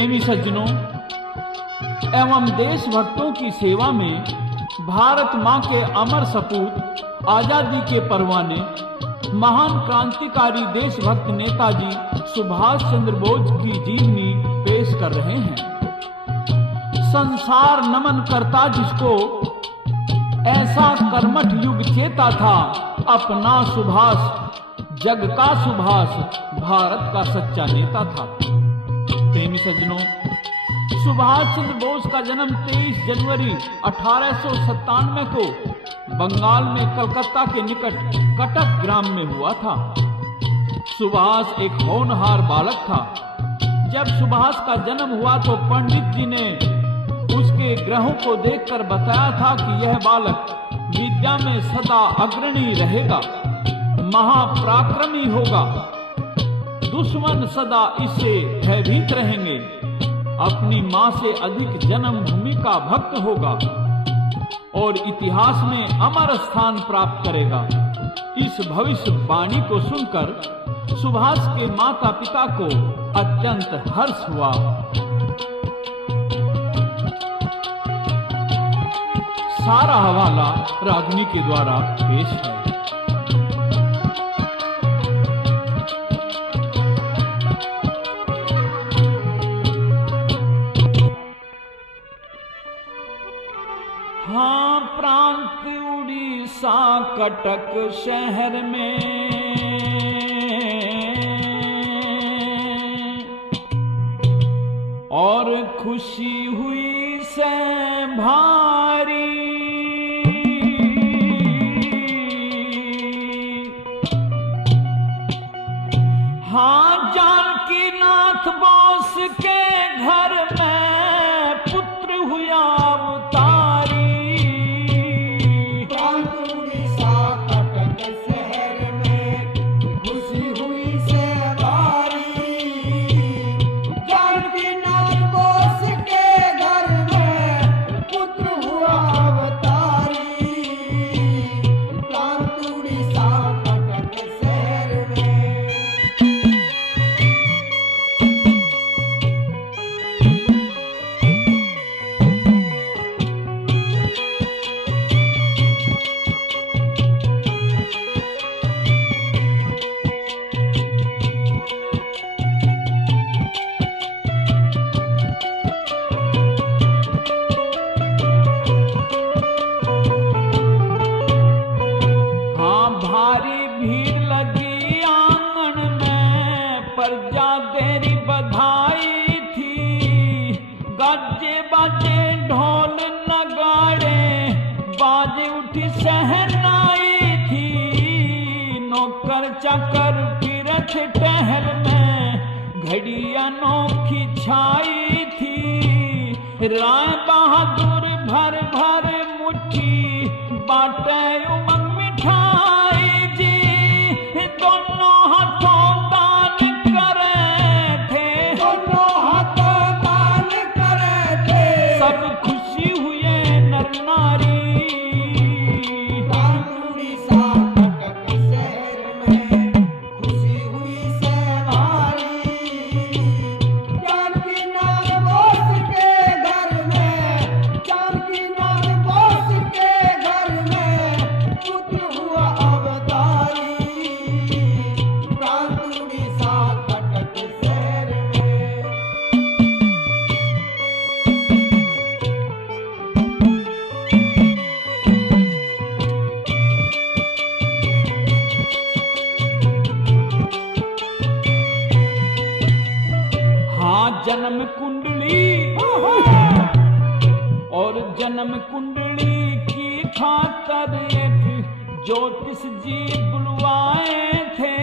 प्रेमी सज्जनों एवं देशभक्तों की सेवा में भारत मां के अमर सपूत आजादी के परवाने महान क्रांतिकारी देशभक्त नेताजी सुभाष चंद्र बोस की जीवनी पेश कर रहे हैं। संसार नमन करता जिसको, ऐसा कर्मठ युग चेता था, अपना सुभाष जग का सुभाष, भारत का सच्चा नेता था। प्रेमी सज्जनों, सुभाष चंद्र बोस का जन्म 23 जनवरी 1897 को बंगाल में कलकत्ता के निकट कटक ग्राम में हुआ था। सुभाष एक होनहार बालक था। जब सुभाष का जन्म हुआ तो पंडित जी ने उसके ग्रहों को देखकर बताया था कि यह बालक विद्या में सदा अग्रणी रहेगा, महापराक्रमी होगा, दुश्मन सदा इससे भयभीत रहेंगे, अपनी मां से अधिक जन्मभूमि का भक्त होगा और इतिहास में अमर स्थान प्राप्त करेगा। इस भविष्यवाणी को सुनकर सुभाष के माता पिता को अत्यंत हर्ष हुआ। सारा हवाला रागनी के द्वारा पेश है। हाँ, प्रांत उड़ीसा कटक शहर में और खुशी हुई से भारी, हाँ, जानकी नाथ बोस के घर में पुत्र हुआ अवतारी। चाकर फिरत टहल में घड़ी अनोखी छाई थी। राय बहादुर भर भर मुट्ठी बाटे उमंग मिठाई जी, दोनों हाथों दान करे थे, दोनों हाथों दान करे थे, सब खुशी हुए नर नारी। जन्म कुंडली और जन्म कुंडली की खातर एक ज्योतिष जी बुलवाए थे।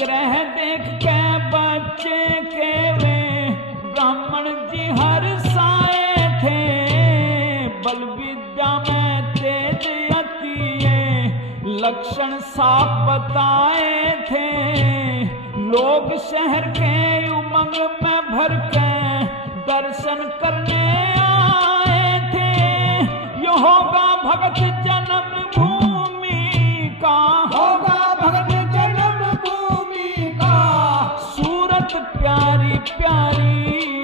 ग्रह देख के बच्चे के वे ब्राह्मण जी हर्षाए थे। बल विद्या में तेज अति लक्षण साफ बताए थे। लोग शहर के उमंग में भर के दर्शन करने आए थे। यो होगा भगत जन्म भूमि का, होगा भगत जन्म भूमि का, सूरत प्यारी प्यारी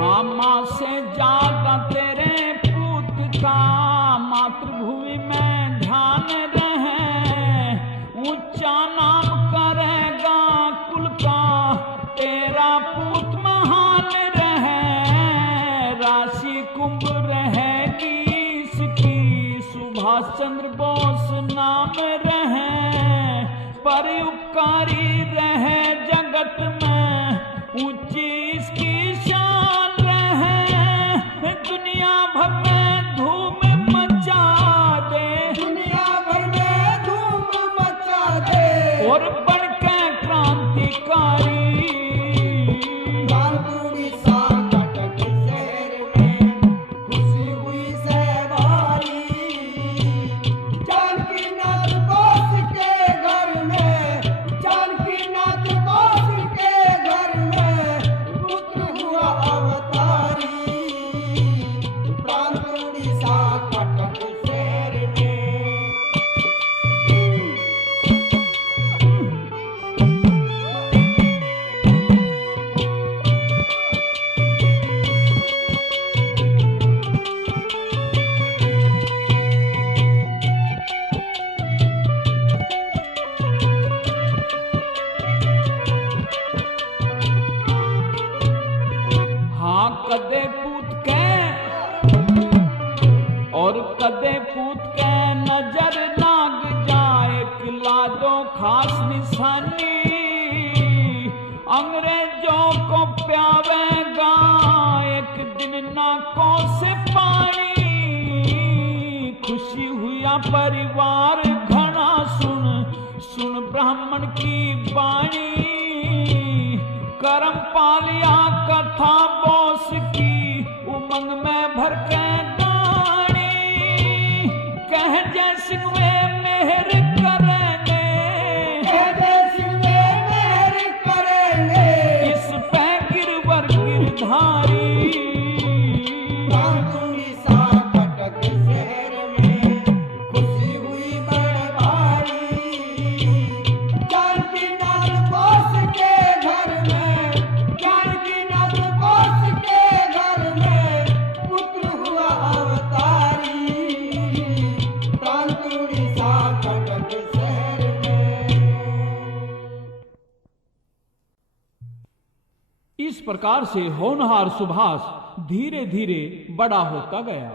हाँ माँ से ज्यादा तेरे पूत का मातृभूमि में ध्यान रहे, ऊंचा नाम करेगा कुल का तेरा पूत महान रहे, राशि कुंभ रहेगी इसकी सुभाष चंद्र बोस नाम रहे, परोपकारी रहे जगत में ऊंची इसकी शान रहे, दुनिया भर में धूम मचा दे, दुनिया भर में धूम मचा दे और बढ़ के क्रांतिकारी उड़ीसा कटक शहर में खुशी हुई सहबारी, जानकीनाथ बोस के घर में, जानकीनाथ बोस के घर में पुत्र हुआ अवतारी, प्रांत उड़ीसा कटक शहर में। हाँ कदे पूत के और कदे पूत के नजर लाग जाए, ला दो खास निशानी, अंग्रेजों को प्यावेगा एक दिन नाकों से पानी, खुशी हुआ परिवार घना सुन सुन ब्राह्मण की वाणी, करम पालिया कथा बोस की उमंग में भर के दानी, कह जय सिंह वे मेहर करेंगे, कह जय सिंह वे मेहर करेंगे, इस पे गिरवर गिरधारी, प्रांत उड़ीसा कटक शहर में खुशी हुई बड़े भारी, जानकीनाथ बोस के घर में, जानकीनाथ बोस के घर में पुत्र हुआ अवतारी, प्रांत उड़ीसा कटक शहर में। इस प्रकार से होनहार सुभाष धीरे धीरे बड़ा होता गया।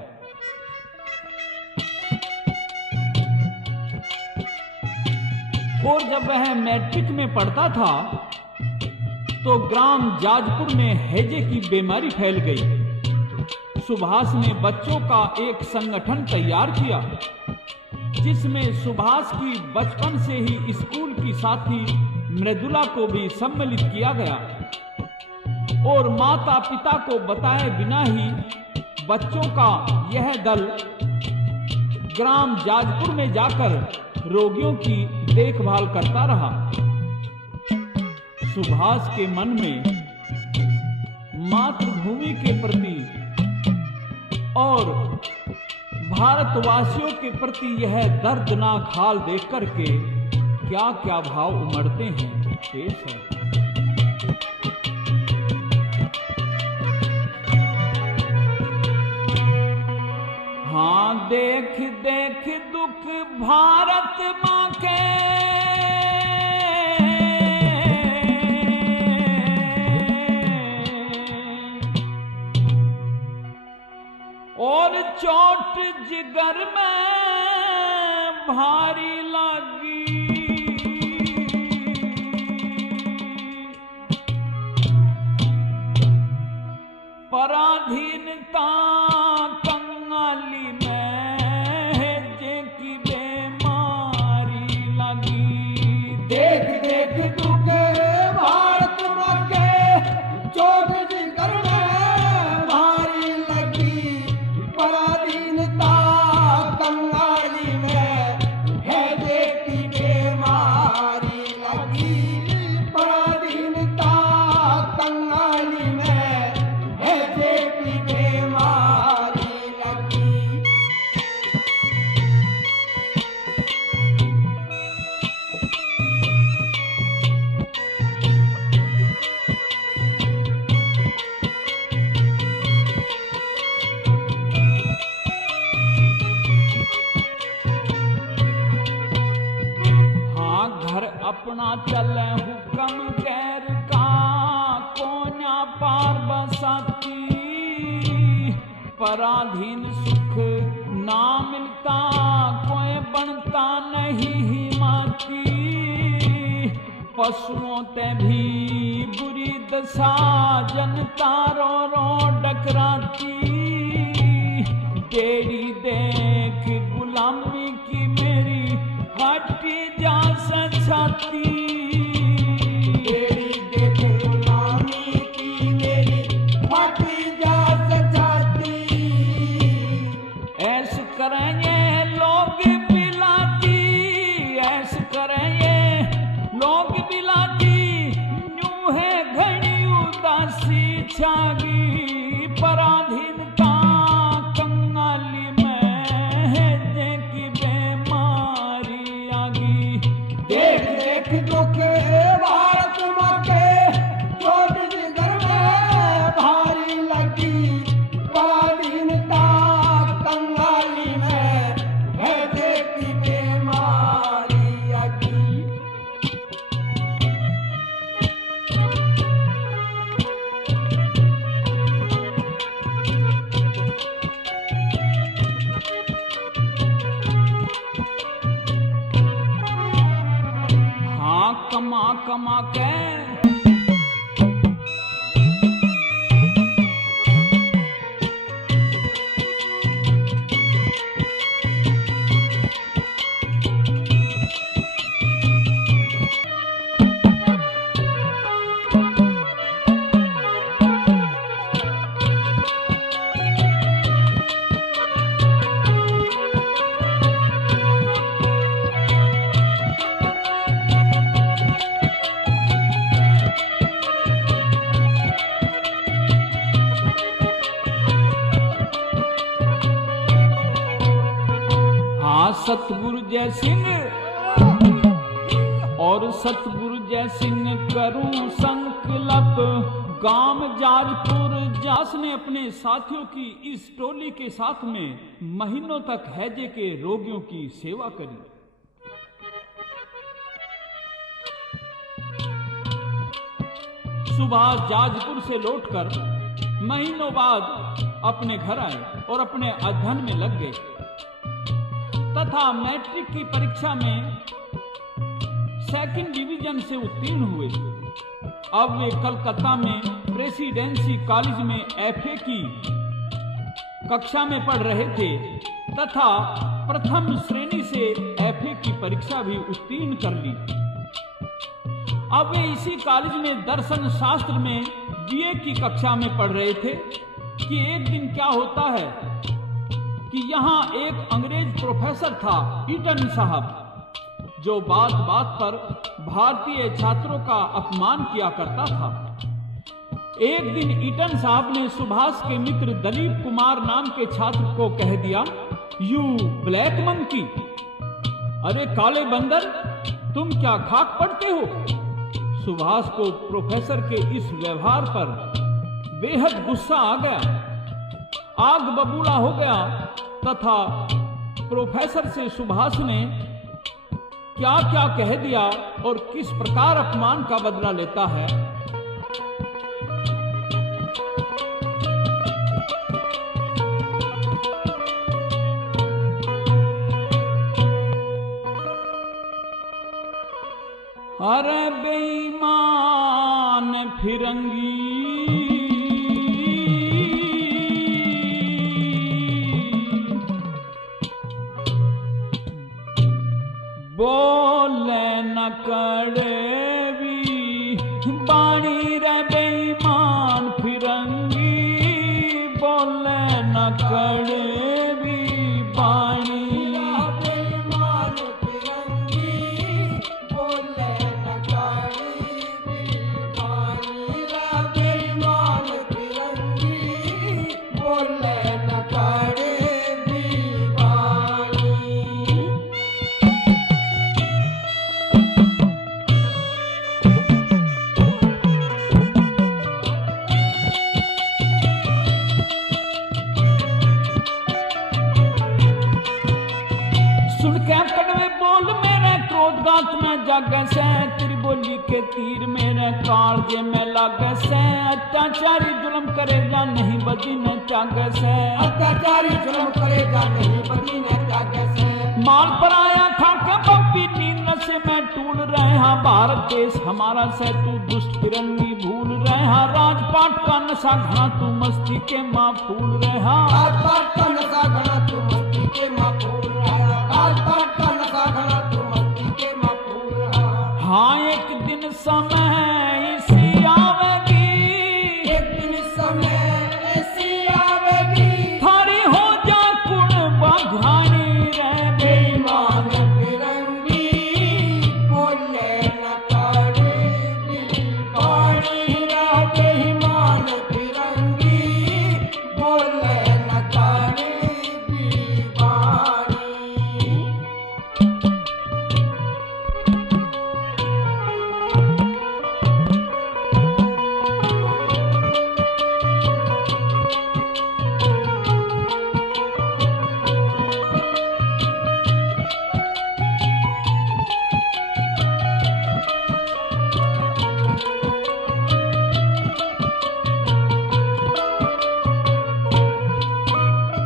और जब वह मैट्रिक में पढ़ता था तो ग्राम जाजपुर में हैजे की बीमारी फैल गई। सुभाष ने बच्चों का एक संगठन तैयार किया जिसमें सुभाष की बचपन से ही स्कूल की साथी मृदुला को भी सम्मिलित किया गया और माता पिता को बताए बिना ही बच्चों का यह दल ग्राम जाजपुर में जाकर रोगियों की देखभाल करता रहा। सुभाष के मन में मातृभूमि के प्रति और भारतवासियों के प्रति यह दर्दनाक हाल देख करके क्या क्या भाव उमड़ते हैं, पेश है। हाँ देख देख दुख भारत माँ के, और चोट जिगर में भारी लगी, पराधीनता कंगाली में जे की बीमारी लगी। देख देख दुख भारत माँ के, चोट जिगर में भारी लगी, पराधीनता कंगाली में है जे की बीमारी लगी, पराधीनता कंगाली में है जे की बीमारी अपना चले हुक्म गैर का, कोन्या पार बसाती, पराधीन सुख ना मिलता, कोई बनता नहीं हिमाती, पशुओं ते भी बुरी दशा, जनता रो रो डकराती, तेरी देख गुलामी की मेरी हटी जा सछाती, तेरी देख गुलामी की मेरी हटी जा सछाती, ऐस करेंगे लोग बिलाती, ऐस करेंगे लोग बिलाती, न्यू है घड़ी उदासी छागी, पराधीनता कंगाली में है की बीमारी आगी, देख देख दुख भारत मके, चोट जिगर में भारी लगी, पराधीनता कंगाली में है की बीमारी आगी। हाँ कमा कमा के सतगुरु जय सिंह और सतगुरु जय सिंह करूं संकल्प, गांव जाजपुर जास ने अपने साथियों की इस टोली के साथ में महीनों तक हैजे के रोगियों की सेवा करी। सुभाष जाजपुर से लौटकर महीनों बाद अपने घर आए और अपने अध्ययन में लग गए तथा मैट्रिक की परीक्षा में सेकंड डिवीजन से उत्तीर्ण हुए। अब वे कलकत्ता में प्रेसिडेंसी कॉलेज में एफए की कक्षा में पढ़ रहे थे तथा प्रथम श्रेणी से एफए की परीक्षा भी उत्तीर्ण कर ली। अब वे इसी कॉलेज में दर्शन शास्त्र में बीए की कक्षा में पढ़ रहे थे कि एक दिन क्या होता है कि यहाँ एक अंग्रेज प्रोफेसर था ईटन साहब, जो बात बात पर भारतीय छात्रों का अपमान किया करता था। एक दिन ईटन साहब ने सुभाष के मित्र दलीप कुमार नाम के छात्र को कह दिया, यू ब्लैक मंकी, अरे काले बंदर, तुम क्या खाक पड़ते हो। सुभाष को प्रोफेसर के इस व्यवहार पर बेहद गुस्सा आ गया, आग बबूला हो गया तथा प्रोफेसर से सुभाष ने क्या क्या कह दिया और किस प्रकार अपमान का बदला लेता है। अरे बेईमान फिरंगी, बोले न कड़वी बाणी रे बेईमान फिरंगी, बोले न कड़वी बाणी। बेईमान फिरंगी बोले न कड़वी बाणी, बेईमान फिरंगी बोले न कड़वी बाणी। सुन के कड़वे बोल मेरे क्रोध गात में जागे से तेरी गोली के तीर मेरे कालजे में लागे से, अत्याचारी जुल्म करे जा नहीं बदी न त्यागे से, अत्याचारी जुल्म करेगा नहीं बदी न त्यागे से। माल पर आया खा के पप्पी नींद से मैं टूल रहे हाँ, भारत देश हमारा से तू दुष्ट फिरंगी भूल रहे हाँ, राजपाट का नशा घना तू मस्ती के माँ फूल रहे हाँ, राजपाट का नशा घना तू मस्ती के माँ फूल रहा, राजपाट का नशा घना तू मस्ती के माँ फूल रहा। हाँ एक दिन समय इसी आवेगी, एक दिन समय ऐसी आवेगी, थारी हो जा कुण बघानी रे बेईमान फिरंगी बोले न करेगी, पानी रा बेईमान फिरंगी बोले न करेगी बानी।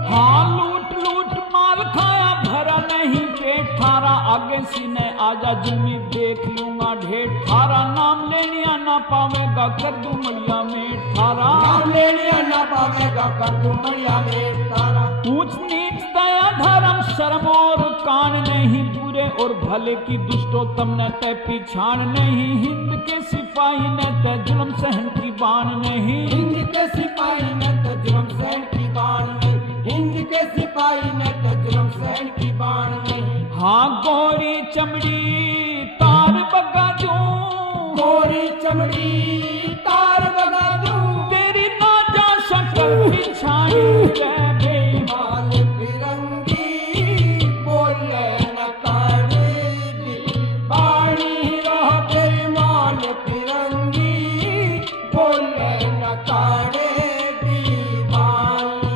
हाँ लूट लूट माल खाया भरा नहीं पेट थारा, आगे सीने आजा जुमी देख लूंगा ढेर थारा, नाम ले लिया ना पावेगा कर दूं मलिया में थारा, नाम ले लिया ना पावेगा कर दूं मलिया में तारा। ऊंच नीच दया धर्म शर्म और कान नहीं, बुरे और भले की दुष्टोत्तम ने तय पिछाण नहीं, हिंद के सिपाही ने तय जुल्म सहन की बान नहीं, हिंद के सिपाही ने तो जुल्म सहन की बान नहीं, हिंद के सिपाही ने तो जुल्म सहन की बान नहीं। हाँ गोरी चमड़ी तार बगा दूं, गोरी चमड़ी तार बगा दूं, तेरी ना जा शक्ल पिछाड़ी रे बेईमान, बेईमान फिरंगी बोले न करेगी बानी रह, बेईमान फिरंगी बोले न करेगी बानी।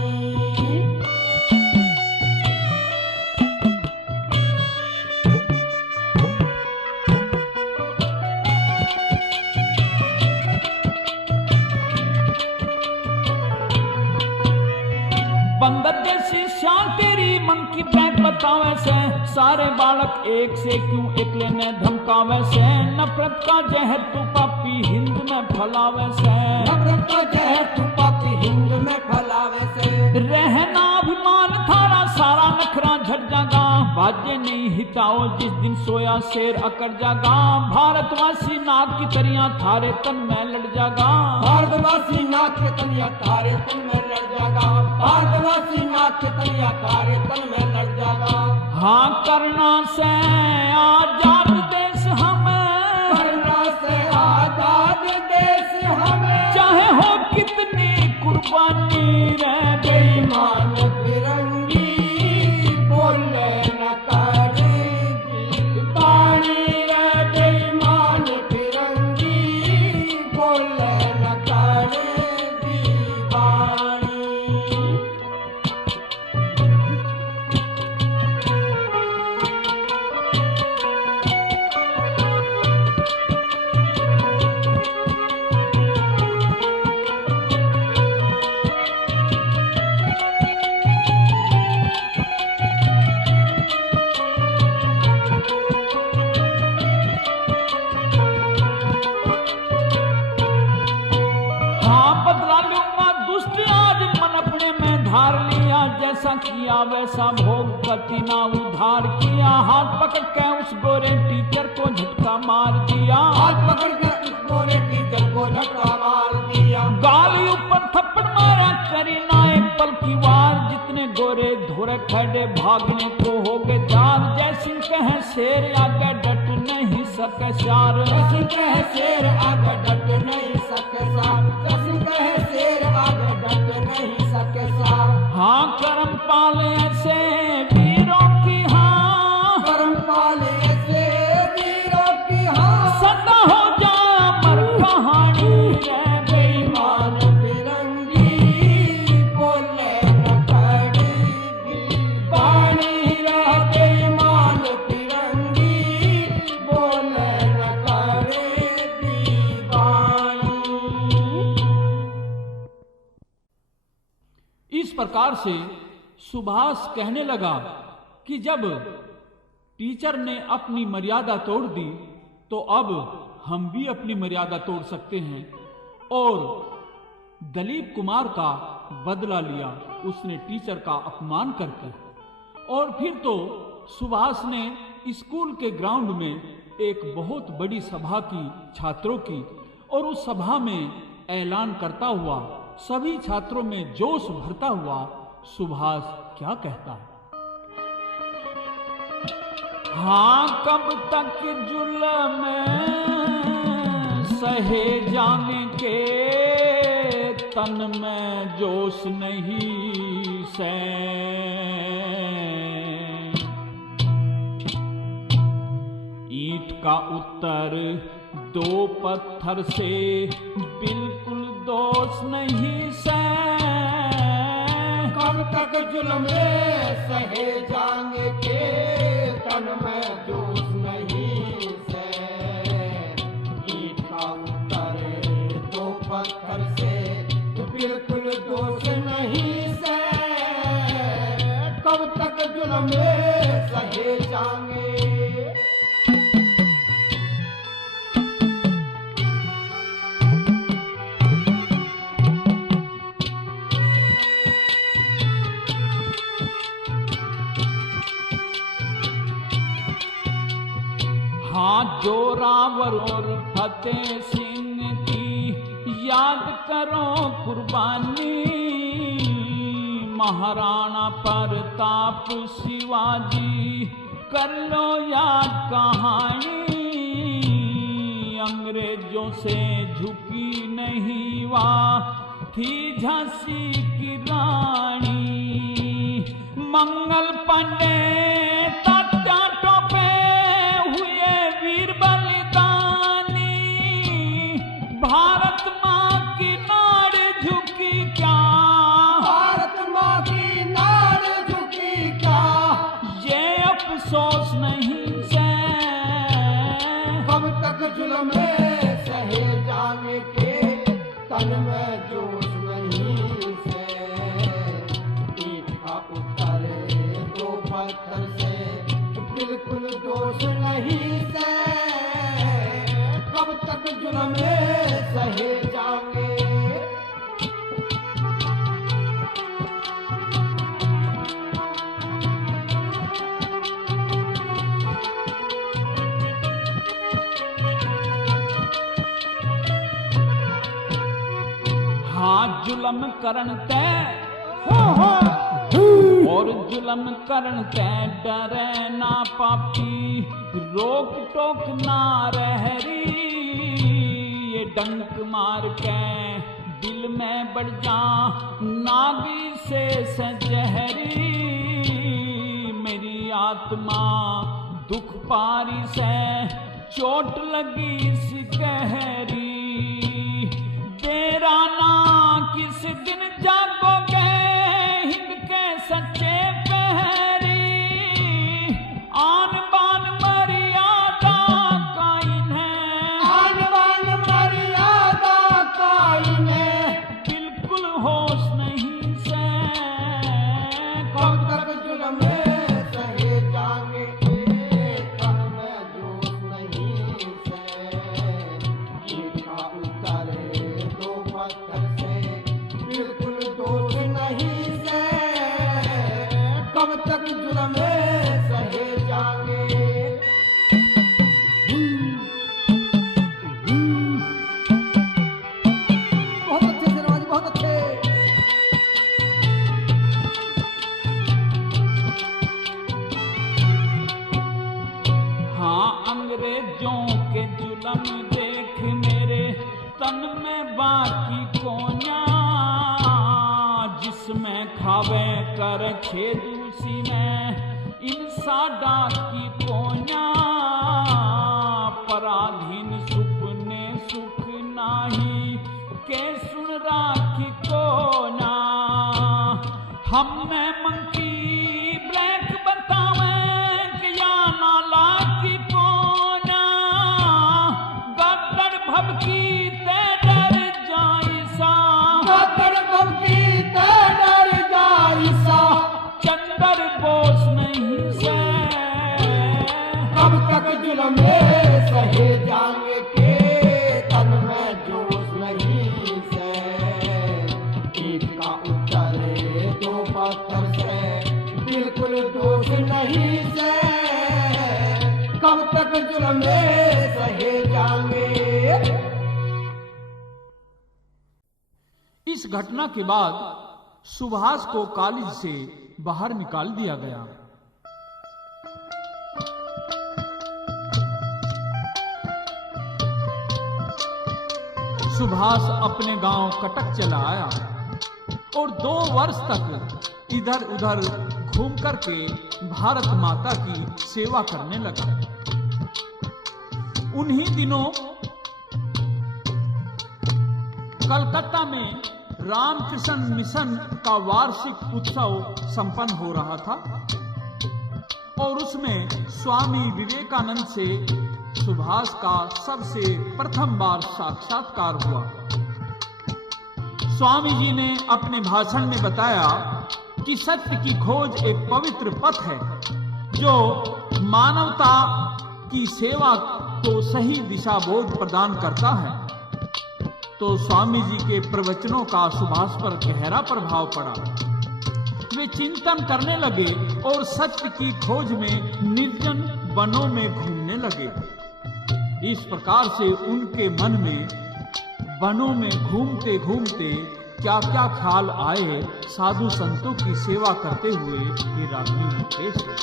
बंदर जैसी शान तेरी मन की बात बतावे से, सारे बालक एक से क्यों एकले ने धमकावे से, नफरत का जहर तू पापी हिंद में फैलावे से, नफरत का जहर तू पापी हिंद में फैलावे से, रहना अभिमान थारा सारा नखरा झट जागा, बाजे नहीं हिताओ जिस दिन सोया शेर अकड़ जागा, भारतवासी नाग की तरिया थारे तन में लड़ जागा, भारतवासी नाक के तनिया तारे तन में लड़ जागा, भारतवासी नाक के तनिया तारे तन में लड़ जागा। हाँ करना से आजाद देश हमें, करना से आजाद देश हमें, चाहे हो कितनी कुर्बानी रे बेईमान फिरंगी बोले न करेगी बानी रे, बेईमान फिरंगी बोले न करेगी बानी। हाँ बदला लूंगा दुष्ट आज मन अपने में धार लिया, जैसा किया वैसा भोग गति ना उधार किया, हाथ पकड़ के उस गोरे टीचर को झटका मार दिया, हाथ पकड़ के उस गोरे टीचर को झटका मार दिया, गाली ऊपर थप्पड़ मारा करी ना एक पल की वार, जितने गोरे धोरे खड़े भागने को हो गए चार, जैसे कहे शेर आगे डट नहीं सके शार, जैसे कहे शेर आगे डट नहीं सके सार, जैसे कहे शेर आगे डट नहीं सके सार। हाँ करम पाले ऐसे वीरों की हाँ, करम पाले से वीरों की हाँ, सदा हो जा अमर कहानी रे बेईमान फिरंगी बोले न करेगी बानी रा, बेईमान फिरंगी बोले न करेगी प्रकार से सुभाष कहने लगा कि जब टीचर ने अपनी मर्यादा तोड़ दी तो अब हम भी अपनी मर्यादा तोड़ सकते हैं, और दलीप कुमार का बदला लिया उसने टीचर का अपमान करके। और फिर तो सुभाष ने स्कूल के ग्राउंड में एक बहुत बड़ी सभा की छात्रों की, और उस सभा में ऐलान करता हुआ सभी छात्रों में जोश भरता हुआ सुभाष क्या कहता है। हाँ, कब तक जुल्म सहे जाने के, तन में जोश नहीं सै। ईंट का उत्तर दो पत्थर से बिल्कुल दोष नहीं सै। कब तक जुल्म सहे जाने के, तन में जोश नहीं सै। ईंट का उत्तर दो पत्थर से बिल्कुल दोष नहीं सै। कब तक जुल्म सहे जाने। हाँ, जोरावर और फतेह सिंह की याद करो कुर्बानी, महाराणा प्रताप शिवाजी कर लो याद कहानी। अंग्रेजों से झुकी नहीं वाह थी झांसी की रानी। मंगल पांडे तात्या टोपे हुए वीर बलिदानी। भारत माँ की नाड़ झुकी क्या, भारत माँ की नाड़ झुकी क्या, ये अफसोस नहीं सै। कब तक जुल्म सहे जाने के, तन में जोश नहीं सै। ईंट का उत्तर दो पत्थर से बिल्कुल दोष नहीं सै। कब तक जुल्म सहे जाने। हाँ, जुल्म करन तय और जुल्म करन तय डरे ना पापी। रोक टोक ना रहरी, ये डंक मार के दिल में बढ़ जा नागी से सजहरी। मेरी आत्मा दुख पारी से चोट लगी सी गहरी। तेरा ना किस दिन जागोगे हिंद के सच्चे पहरी। आन बान मर्यादा कायम है, आन बान मर्यादा कायम है। बिल्कुल होश नहीं सै। कब तक जुल्म सहे जाने के, तन में जोश नहीं सै। ईंट का उत्तर दो पत्थर से बिल्कुल दोष नहीं सै। कब तक जुल्म सहे जाने। बहुत अच्छे शर्मा जी, बहुत अच्छे। हाँ, अंग्रेजों के जुल्म देख मेरे तन में बाकी कोन्या। जिसमें खावे कर छेद उसी में इन साडा की कोन्या। पराधीन सुपने सुख नाही के सुन राखी कोना। हमने मंकी ब्लैक बतावे कि या नाला की कोना। गद्दर भबकी ते डर जाई सा, गद्दर भबकी ते डर जाई घटना के बाद सुभाष को कॉलेज से बाहर निकाल दिया गया। सुभाष अपने गांव कटक चला आया और 2 वर्ष तक इधर उधर घूम करके भारत माता की सेवा करने लगा। उन्हीं दिनों कलकत्ता में रामकृष्ण मिशन का वार्षिक उत्सव संपन्न हो रहा था और उसमें स्वामी विवेकानंद से सुभाष का सबसे प्रथम बार साक्षात्कार हुआ। स्वामी जी ने अपने भाषण में बताया कि सत्य की खोज एक पवित्र पथ है जो मानवता की सेवा को सही दिशा बोध प्रदान करता है। तो स्वामी जी के प्रवचनों का सुभाष पर गहरा प्रभाव पड़ा। वे चिंतन करने लगे और सत्य की खोज में निर्जन वनों में घूमने लगे। इस प्रकार से उनके मन में वनों में घूमते घूमते क्या क्या ख्याल आए, साधु संतों की सेवा करते हुए ये रागनी में पेश है।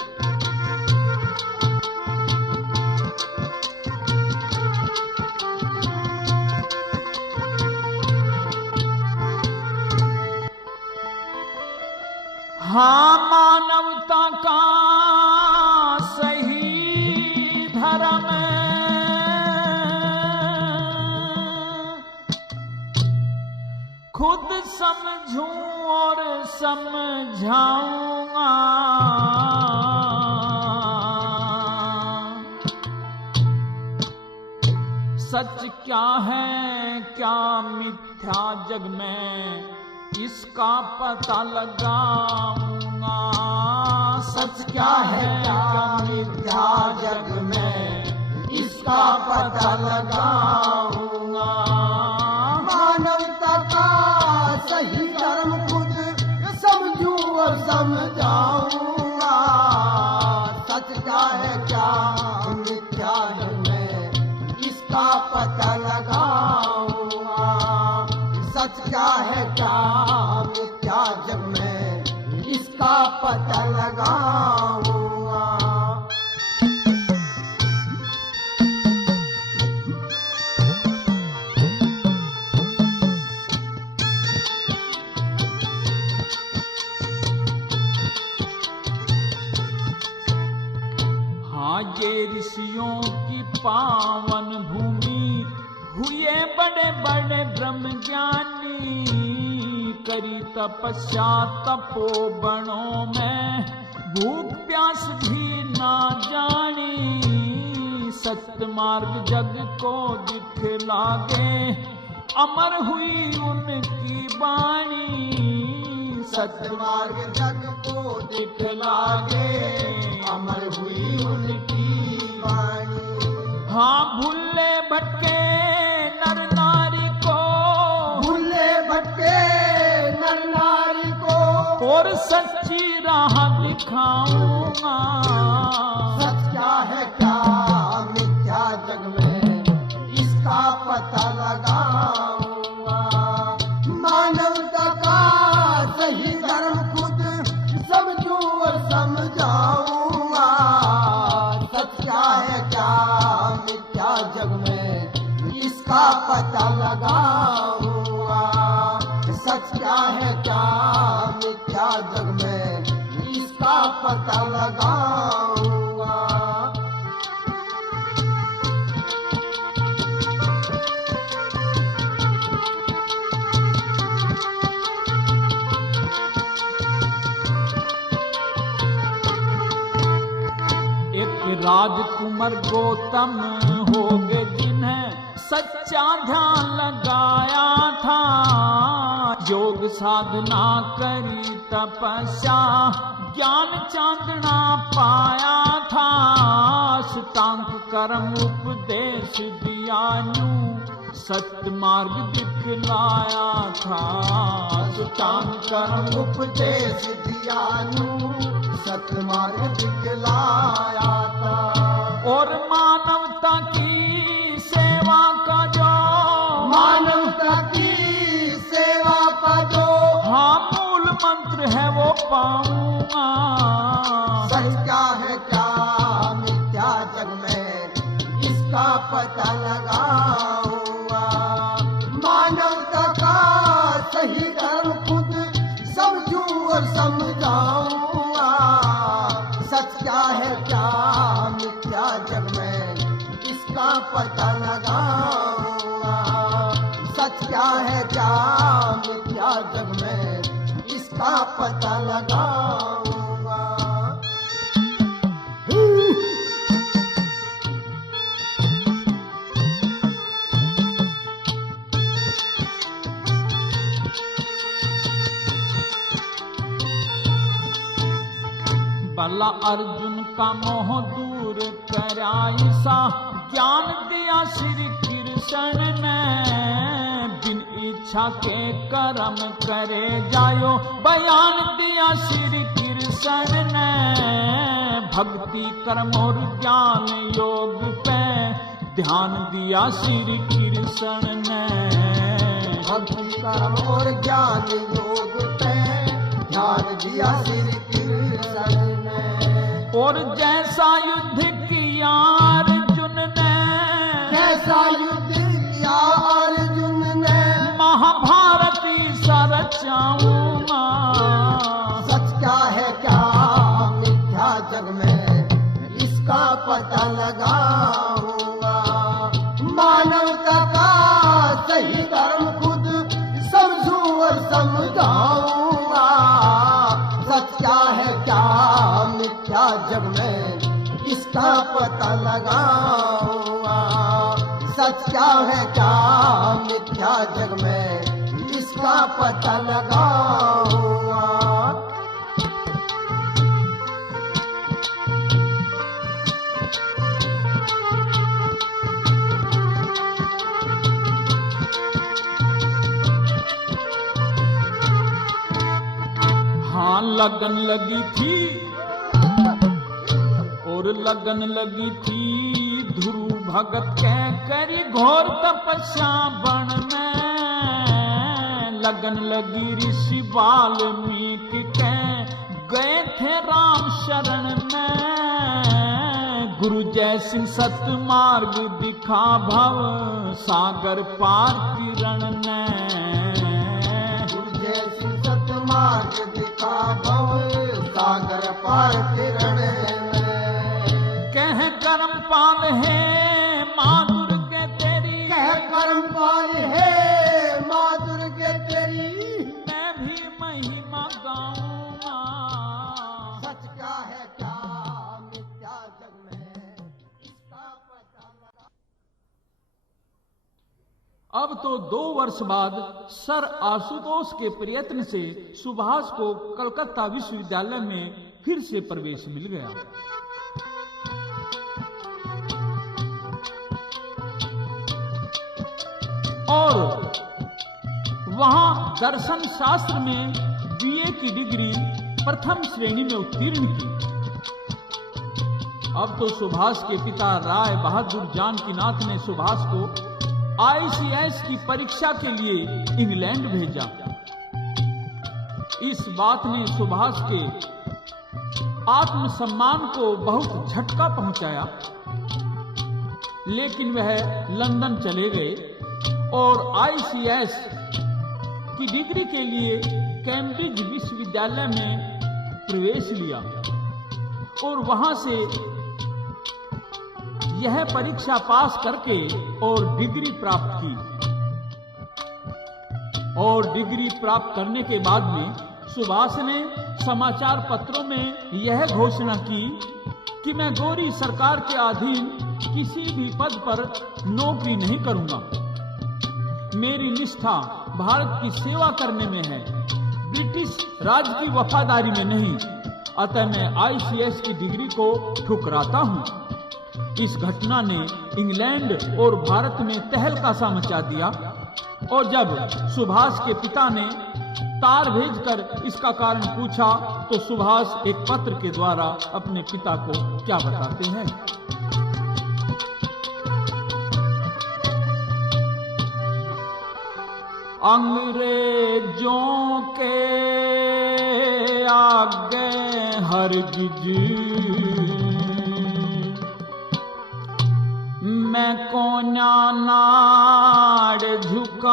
हाँ, मानवता का सही धर्म खुद समझूं और समझाऊंगा। सच क्या है क्या मिथ्या जग में इसका पता लगाऊंगा। सच क्या है क्या मिथ्या जग में इसका पता लगाऊंगा। मानवता का सही धर्म खुद समझूं और समझाऊंगा। सच क्या है क्या मिथ्या जग में इसका पता लगाऊंगा। सच क्या है क्या मिथ्या जग में इसका पता लगाऊंगा। हाँ, ये ऋषियों की पावन भूमि हुए बड़े बड़े ब्रह्म ज्ञानी। करी तपस्या तपोवनों में भूख प्यास भी ना जानी। सत्य मार्ग जग को दिखलागे अमर हुई उनकी वाणी। सत्य मार्ग जग को दिखलागे अमर हुई उनकी वाणी। हाँ, भूले भटके नर नारी को, भूले भटके नर नारी को और सच्ची राह दिखाऊंगा। सच क्या है क्या मिथ्या जग में इसका पता लगाऊंगा। मानवता का सही धर्म खुद समझूं और समझाऊंगा। सच क्या है क्या मिथ्या जग में इसका पता लगाऊंगा। सच क्या है क्या मिथ्या जग में इसका पता लगाऊंगा। राजकुमार गौतम हो गए जिन्हें सच्चा ध्यान लगाया था। योग साधना करी तपस्या ज्ञान चांदना पाया था। अष्टांग कर्म उपदेश दिया न्यू सत्य मार्ग दिखलाया था। अष्टांग कर्म उपदेश दिया न्यू सत्य मार्ग दिखलाया था। और मानवता की सेवा का जो मानवता की सेवा का मंत्र है वो पाऊंगा। सच्चा है क्या मिथ्या जग में इसका पता लगाऊंगा। मानवता का सही धर्म खुद समझूं और समझाऊंगा। सच क्या है क्या मिथ्या जग में इसका पता लगाऊंगा। सच क्या है क्या मिथ्या जग में इसका पता लगाऊंगा। भला अर्जुन का मोह दूर कराइसा, ज्ञान दिया श्री कृष्ण ने। बिन इच्छा के कर्म करे जायो, बयान दिया श्री कृष्ण ने। भक्ति कर्म और ज्ञान योग पे ध्यान दिया श्री कृष्ण ने। भक्ति कर्म और ज्ञान योग पे ध्यान दिया श्री कृष्ण ने। और जैसा युद्ध किया अर्जुन ने, जैसा युद्ध किया अर्जुन ने, महाभारती सरचाऊंगा। सच क्या है क्या मिथ्या जग में इसका पता लगाऊंगा। मानवता का सही धर्म खुद समझूं और समझाऊंगा। सच क्या है क्या मिथ्या जग में इसका पता लगाऊंगा। सच क्या है क्या मिथ्या जग में इसका पता लगाऊंगा। हाँ लगन लगी थी और लगन लगी थी ध्रुव भगत के करी घोर तपस्या बन में। लगन लगी ऋषि वाल्मीकि के गए थे राम शरण में। गुरु जय सिंह सत मार्ग दिखा भव सागर पार किरण ने। गुरु जय सिंह सत मार्ग दिखा भव सागर पार किरण में। कह कर्म पाल है माँ दुर्गे तेरी, कह कर्म पाल है माँ दुर्गे तेरी। मैं भी महिमा गाऊंगा। सच क्या है क्या मिथ्या जग में इसका पता लगा। अब तो 2 वर्ष बाद सर आशुतोष के प्रयत्न से सुभाष को कलकत्ता विश्वविद्यालय में फिर से प्रवेश मिल गया। और वहां दर्शन शास्त्र में बीए की डिग्री प्रथम श्रेणी में उत्तीर्ण की। अब तो सुभाष के पिता राय बहादुर जानकीनाथ ने सुभाष को ICS की परीक्षा के लिए इंग्लैंड भेजा। इस बात ने सुभाष के आत्मसम्मान को बहुत झटका पहुंचाया, लेकिन वह लंदन चले गए और ICS की डिग्री के लिए कैम्ब्रिज विश्वविद्यालय में प्रवेश लिया और वहां से यह परीक्षा पास करके और डिग्री प्राप्त की। और डिग्री प्राप्त करने के बाद में सुभाष ने समाचार पत्रों में यह घोषणा की कि मैं गौरी सरकार के अधीन किसी भी पद पर नौकरी नहीं करूंगा। मेरी निष्ठा भारत की सेवा करने में है, ब्रिटिश राज की वफादारी में नहीं। अतः मैं ICS की डिग्री को ठुकराता हूं। इस घटना ने इंग्लैंड और भारत में तहलका मचा दिया और जब सुभाष के पिता ने तार भेजकर इसका कारण पूछा तो सुभाष एक पत्र के द्वारा अपने पिता को क्या बताते हैं। अंग्रेजों के आगे हरगिज मैं कोन्या नाड़ झुकाऊं।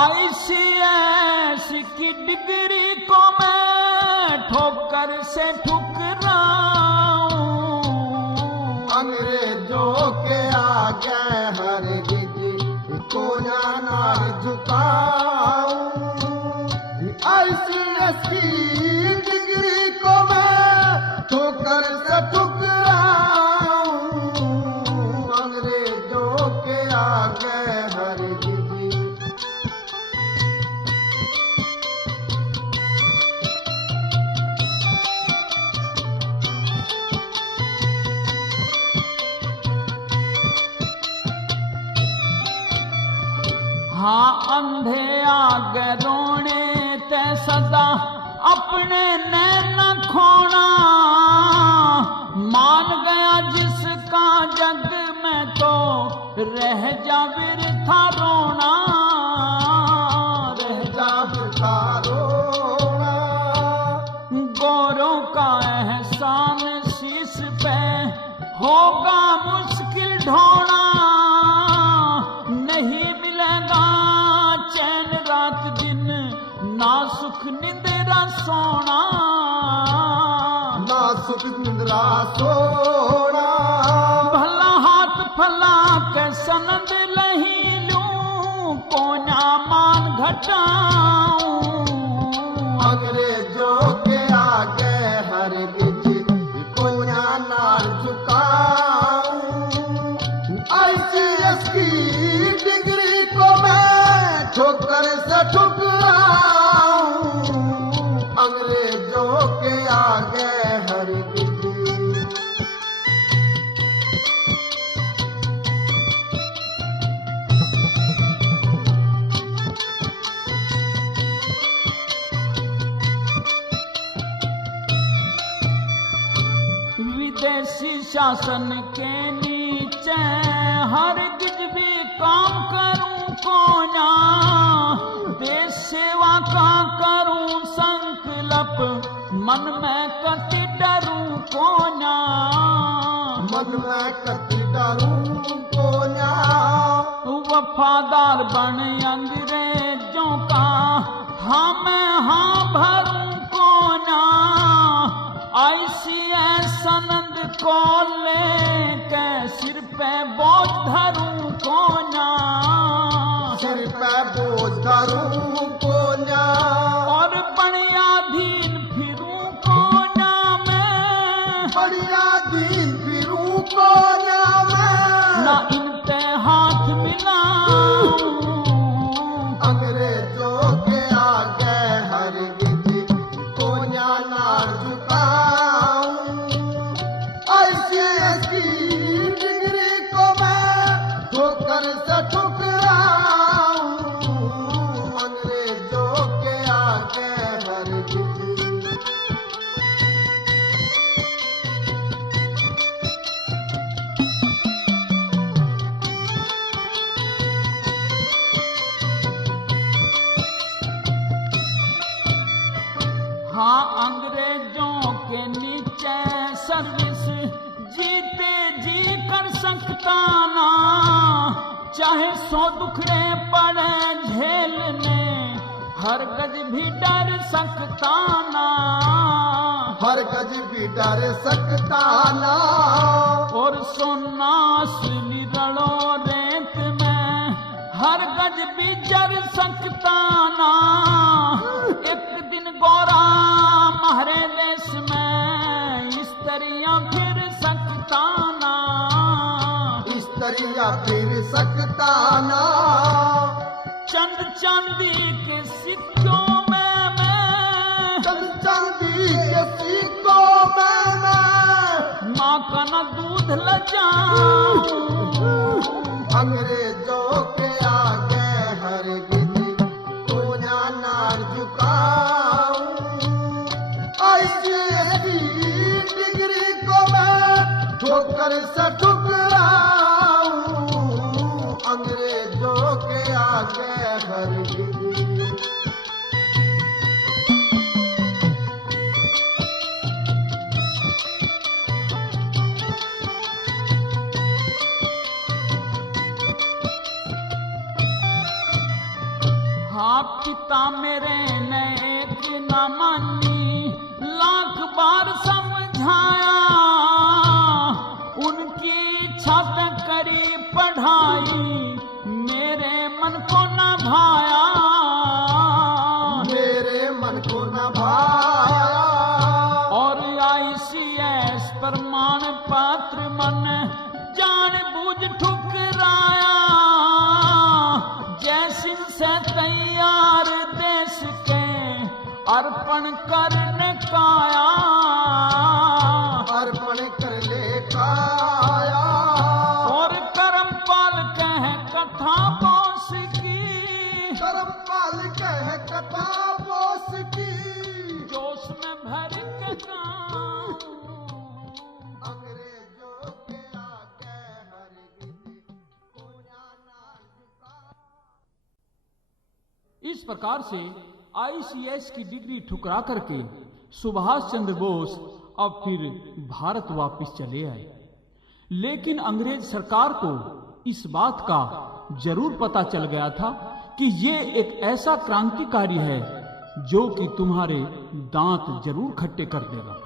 ICS की डिग्री को मैं ठोकर से ठुकराऊं। अंग्रेजों के आगे हरगिज कोन्या नाड़ झुकाऊं। ICS की डिग्री को मैं ठोकर से ठुकराऊं। अंग्रेजों के आगे हरगिज। हाँ अंधे आगे रोने ते सदा अपने नैन खोना। मान गया जिसका जग में तो रह जा बिरथा रोना। रह जा बिरथा रोना। गोरों का एहसान शीश पे होगा मुश्किल ढोना। नहीं मिलेगा चैन रात दिन ना सुख निंद्रा सोना। ना सुख निंद्रा सोना। भला हाथ फैला के सनद लही लूं कोन्या मान घटाऊं। अंग्रेजों के आगे हरगिज कोन्या नाड़ झुकाऊं। ICS की डिग्री को मैं ठोकर से ठुकराऊं। अंग्रेजों के आगे हरगिज। विदेशी शासन के नीचे हरगिज भी काम करूं कोन्या। देश सेवा का करूं संकल्प मन में कति डरूं कोन्या। मन में कति डरूं कोन्या। वफादार बन अंग्रेजों का हाँ मैं हाँ भरूं कोन्या। ICS सनद को लेके सिर पे बोझ धरूं कोन्या। सिर पे बोझ धरूं कोन्या। और बढ़ियाधीन फिरूं कोन्या मैं। बढ़ियाधीन फिरूं कोन्या मैं। ना इन पे हाथ मिलाऊं। अंग्रेजों के आगे हरगिज कोन्या नाड़ झुकाऊं। ICS की डिग्री को मैं ठोकर से ठुकराऊं। अंग्रेजों के आगे हरगिज। हाँ अंग्रेजों के नीचे सर्विस जीते जी कर सकता ना। चाहे 100 दुखड़े पड़े झेलने हर गज भी डर सकता ना। हर गज भी डर सकता ना। और सोना असली रड़ो रेत में हर गज भी जर सकता ना। एक दिन गोरा महरे देश में इस तरिया फिर सकता ना। इस तरिया फिर सकता ना। चंद चांदी के सिक्कों में मैं। चंद चांदी के सिक्कों में मैं। माँ का न दूध लजाऊं। अंग्रेजों के आगे हरगिज कोन्या नाड़ झुकाऊं। ICS की डिग्री को मैं ठोकर से अंग्रेजों के आगे हरगिज। हाँ पिता मेरे ने एक न मानी, लाख बार समझाया, उनकी इच्छा तक करी पढ़ाई, मेरे मन को न भाया, मेरे मन को न भाया। और ICS प्रमाण पत्र मन जान बूझ ठुकराया, जैसे से तैयार देश के अर्पण करने काया, अर्पण कर ले काया। और करमपाल कह कथा बोस की, करमपाल कह कथा बोस की, जोश में भर के गाऊं, अंग्रेजों के आगे हरगिज कोया ना झुका। इस प्रकार से ICS की डिग्री ठुकरा करके सुभाष चंद्र बोस अब फिर भारत वापस चले आए। लेकिन अंग्रेज सरकार को इस बात का जरूर पता चल गया था कि ये एक ऐसा क्रांतिकारी है जो कि तुम्हारे दांत जरूर खट्टे कर देगा।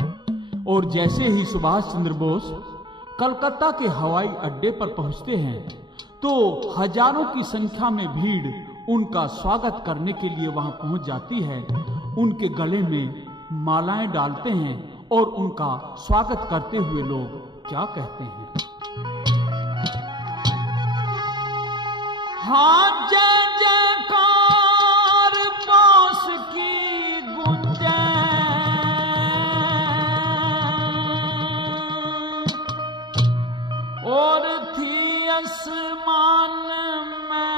और जैसे ही सुभाष चंद्र बोस कलकत्ता के हवाई अड्डे पर पहुंचते हैं तो हजारों की संख्या में भीड़ उनका स्वागत करने के लिए वहां पहुंच जाती है, उनके गले में मालाएं डालते हैं और उनका स्वागत करते हुए लोग क्या कहते हैं। हाँ जय जयकार बोस की गूंजे, और थी आसमान में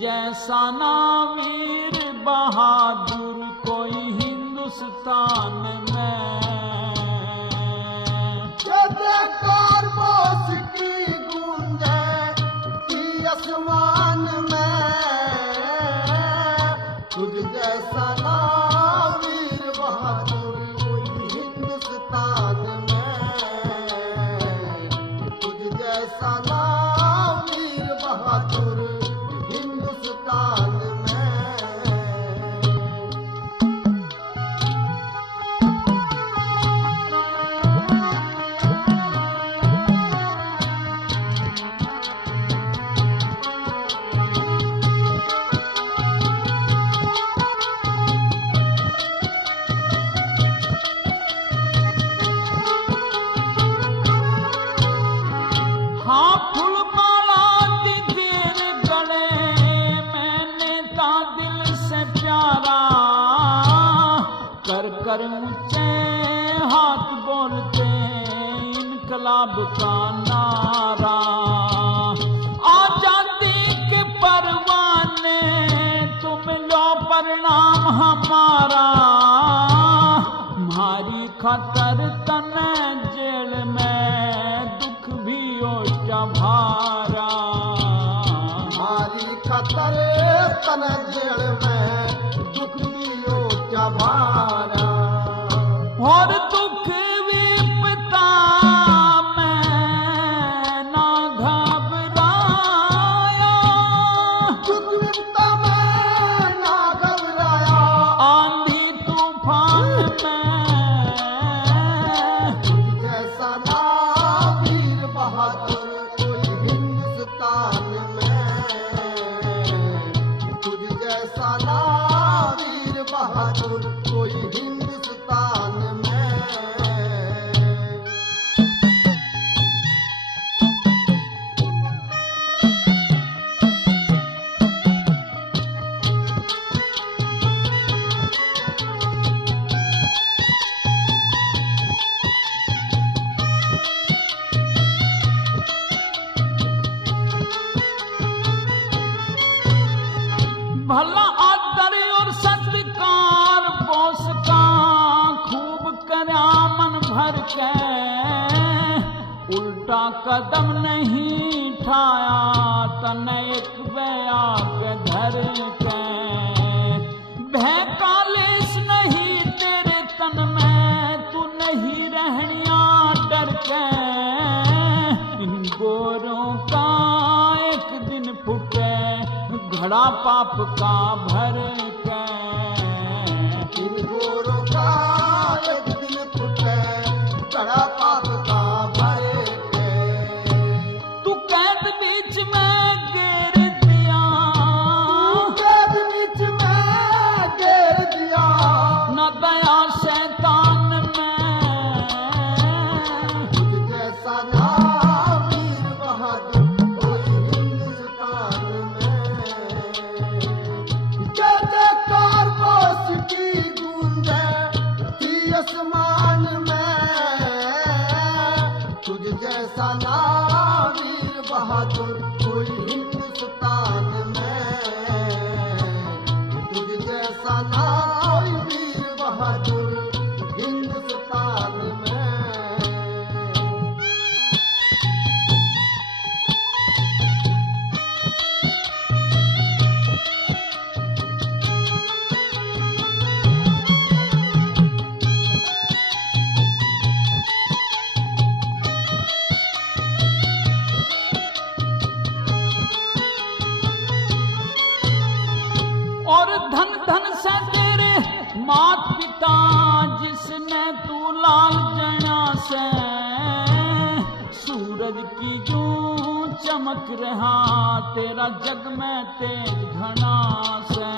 जैसा ना वीर बहादुर कोई हिंदुस्तान में। जयकार बोस की गूंजे थी आसमान में, तुझ जैसा ना वीर बहादुर कोई हिंदुस्तान में, तुझ जैसा ना वीर बहादुर हिंदुस्तान में। हाँ फूलमाला दी तेरे गले मैंने ता दिल से प्यारा, कर कर ऊंचे हाथ बोलते इनकलाब का नारा। आजादी के परवाने तुम लो प्रणाम हमारा, हमारी खतर तन जेल में दुख भी ओछा भारा। हमारी खतर तन जेल में दुख दियो क्या भारा। और दुख विपदा में ना घबराया, दुख विपदा में ना घबराया, आंधी तूफान में जैसा ना वीर बहादुर कोई हिंदुस्तान में, तुझ जैसा भर के, उल्टा कदम नहीं ठाया तन एक बया के धर के। भय कालेश नहीं तेरे तन में, तू नहीं रहनिया डर के। इन गोरों का एक दिन फूटे घड़ा पाप का भर के। इन गोरों का एक दिन फूटे घड़ा पाप का भर के। तू कैद बीच में गिर दिया, कैद बीच में गिर दिया, न दया शैतान में। तुझ जैसा ना वीर बहादुर कोई हिंदुस्तान में। जय जयकार बोस की गूंजे थी आसमान में, तुझ जैसा ना वीर बहादुर कोई हिंदुस्तान में। तुझ जैसा ना वीर बहादुर हिंदुस्तान में। और धन धन से तेरे मात पिता जिसने तू लाल जना से। सूरज की यूं चमक रहा तेरा जग में तेज घना से।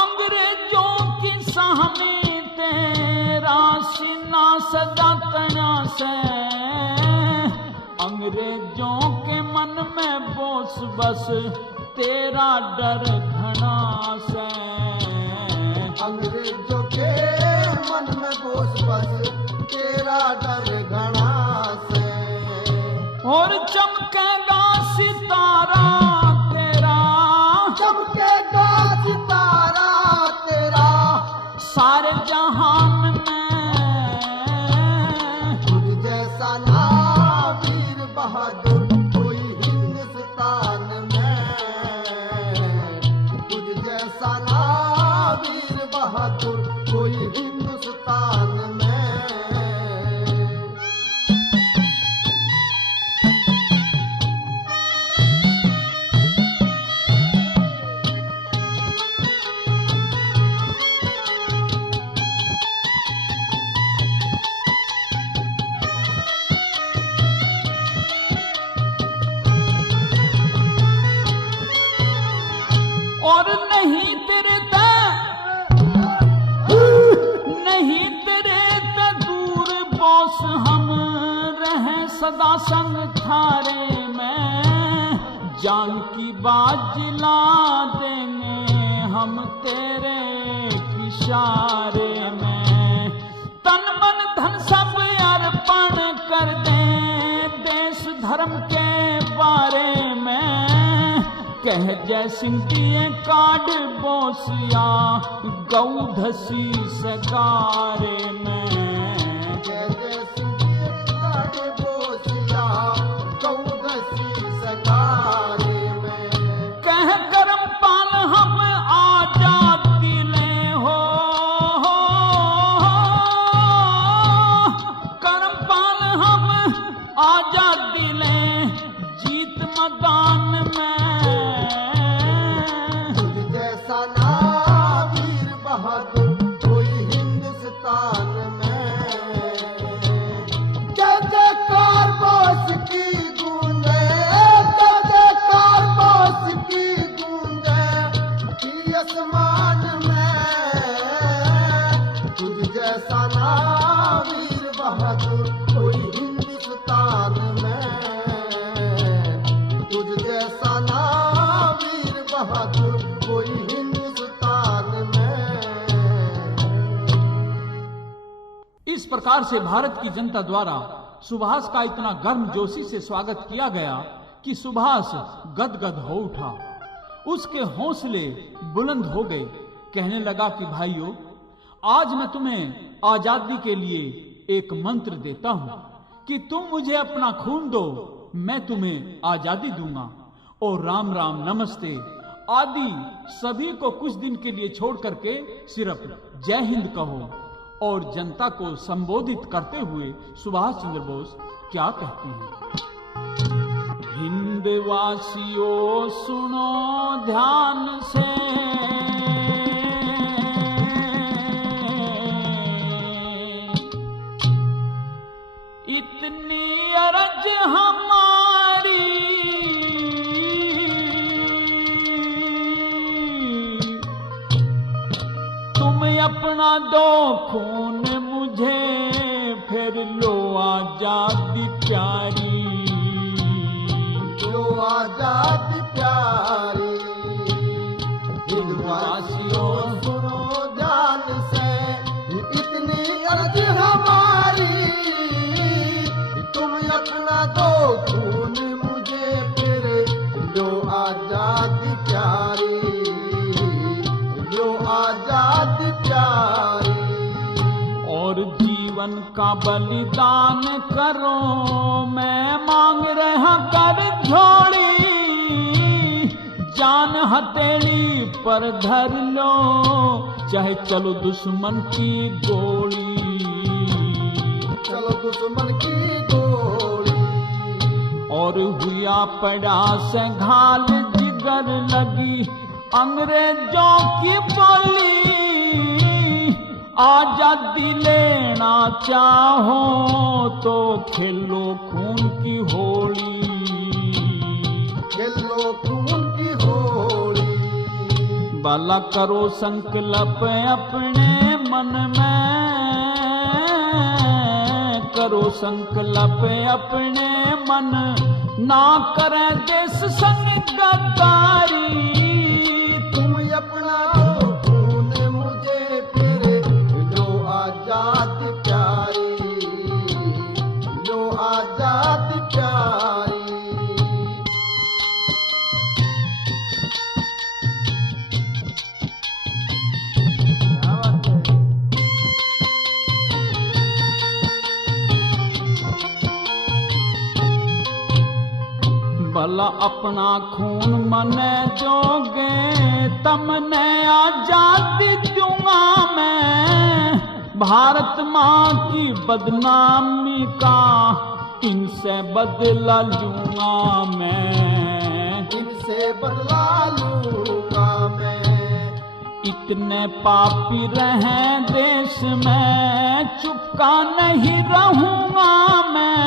अंग्रेजों की साहमी तेरा सीना सदा तना से। अंग्रेजों के मन में बोस बस तेरा डर घना से। अंग्रेजों के मन में बोस बस तेरा डर घना से। और चमकेगा सितारा तेरा, चमकेगा सितारा तेरा सारे जहान में। तुझ जैसा ना वीर बहादुर कोई हिंदुस्तान में। तुझ जैसा ना वीर बहादुर कोई हिंदुस्तान में। और नहीं तेरे नहीं तेरे ते दूर बोस हम रहे सदा संग थारे में। जान की बात जिला देंगे हम तेरे इशारे में। तन मन धन सब अर्पण कर दें देश धर्म के बारे में। कह जय सिंधिए काड बोसिया गौ धसी सगारे में। जय जय सिंधिए काड बोसिया गौ धसी सगारे में। कह करम पाल हम आजादी ले हो, करम पाल हम आजादी ले जीत मैदान में। बहादुर कोई हिंदुस्तान में। जय जयकार बोस की गूंजे, जय जयकार बोस की गूंजे थी आसमान में। तुझ जैसा ना वीर बहादुर कोई हिंदुस्तान में। तुझ जैसा ना वीर बहादुर कोई हिंदुस्तान में। इस प्रकार से भारत की जनता द्वारा सुभाष का इतना गर्मजोशी से स्वागत किया गया कि सुभाष गदगद हो उठा। उसके हौसले बुलंद हो गए। कहने लगा कि भाइयों, आज मैं तुम्हें आजादी के लिए एक मंत्र देता हूं कि तुम मुझे अपना खून दो, मैं तुम्हें आजादी दूंगा। और राम राम नमस्ते आदि सभी को कुछ दिन के लिए छोड़ करके सिर्फ जय हिंद कहो। और जनता को संबोधित करते हुए सुभाष चंद्र बोस क्या कहते हैं? हिंद वासियों सुनो ध्यान से, इतनी अरज हमारी, तुम अपना दो खून मुझे, फिर लो आजादी प्यारी, लो आजादी प्यारी। हिंदवासियों सुनो ध्यान से, इतनी अर्ज हमारी, तुम अपना दो खून मुझे, फिर लो आजादी प्यारी, लो आजादी प्यारी। और जीवन का बलिदान करो, मैं मांग रहा कर झोली, जान हथेली पर धर लो, चाहे चलो दुश्मन की गोली, चलो दुश्मन की गोली। और हुआ पड़ा से घाल जिगर लगी अंग्रेजों की बोली, आजादी लेना चाहो तो खेलो खून की होली, खेलो खून की होली। भला करो संकल्प अपने मन में, करो संकल्प अपने मन, ना करें देश संग गद्दारी, तुम अपना दो खून मुझे, फिर लो आजादी प्यारी, लो आजादी प्यारी। भला अपना खून मने जोगे, तमने आजादी दूंगा मैं, भारत माँ की बदनामी का इनसे बदला लूंगा मैं, इनसे बदला लूंगा मैं। इतने पापी रहें देश में, चुपका नहीं रहूंगा मैं,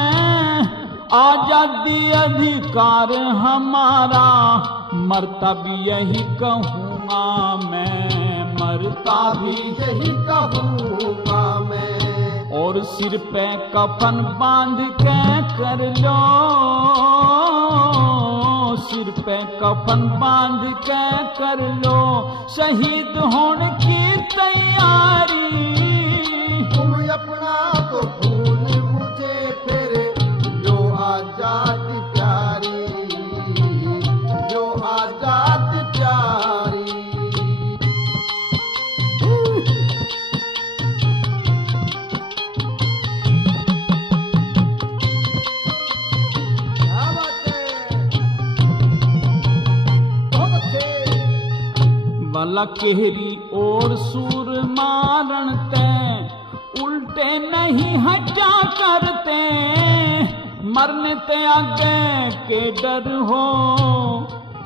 आजादी अधिकार हमारा, मरता भी यही कहूंगा मैं, मरता भी यही कहूंगा मैं। और सिर पे कफन बांध के कर लो, सिर पे कफन बांध के कर लो, शहीद होने की तैयारी, तुम अपना तो खून मुझे, फिर लो आजादी प्यारी, लो आजादी प्यारी। क्या बात है, बहुत अच्छे। भला केहरी और सूर मारण ते, उल्टे नहीं हटा करते, मरने ते आगे के डर हो,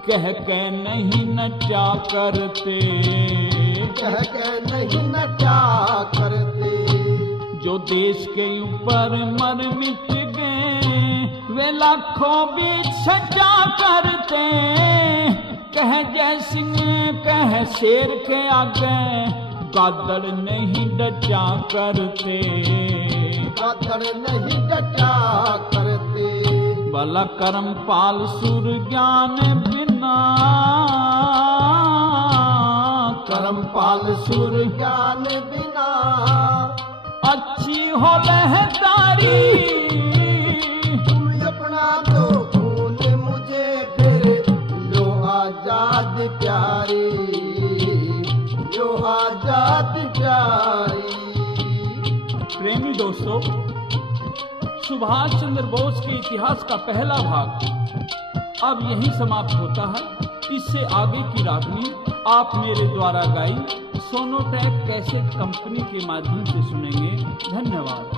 कह के नहीं नचा करते, कह के नहीं नचा करते। जो देश के ऊपर मर मिट गए, वे लाखों बीच सजा करते, कह जय सिंह कह शेर के आगे, गादड़ नहीं डचा करते, गादड़ नहीं डटा करते। भला कर्मपाल सुर ज्ञान बिना, कर्मपाल सुर ज्ञान बिना, अच्छी हो लहदारी, तुम अपना दो खून मुझे, फिर लो आजादी प्यारी, लो आजादी प्यारी। प्रेमी दोस्तों, सुभाष चंद्र बोस के इतिहास का पहला भाग अब यहीं समाप्त होता है। इससे आगे की रागनी आप मेरे द्वारा गाई सोनोटेक कैसेट कंपनी के माध्यम से सुनेंगे। धन्यवाद।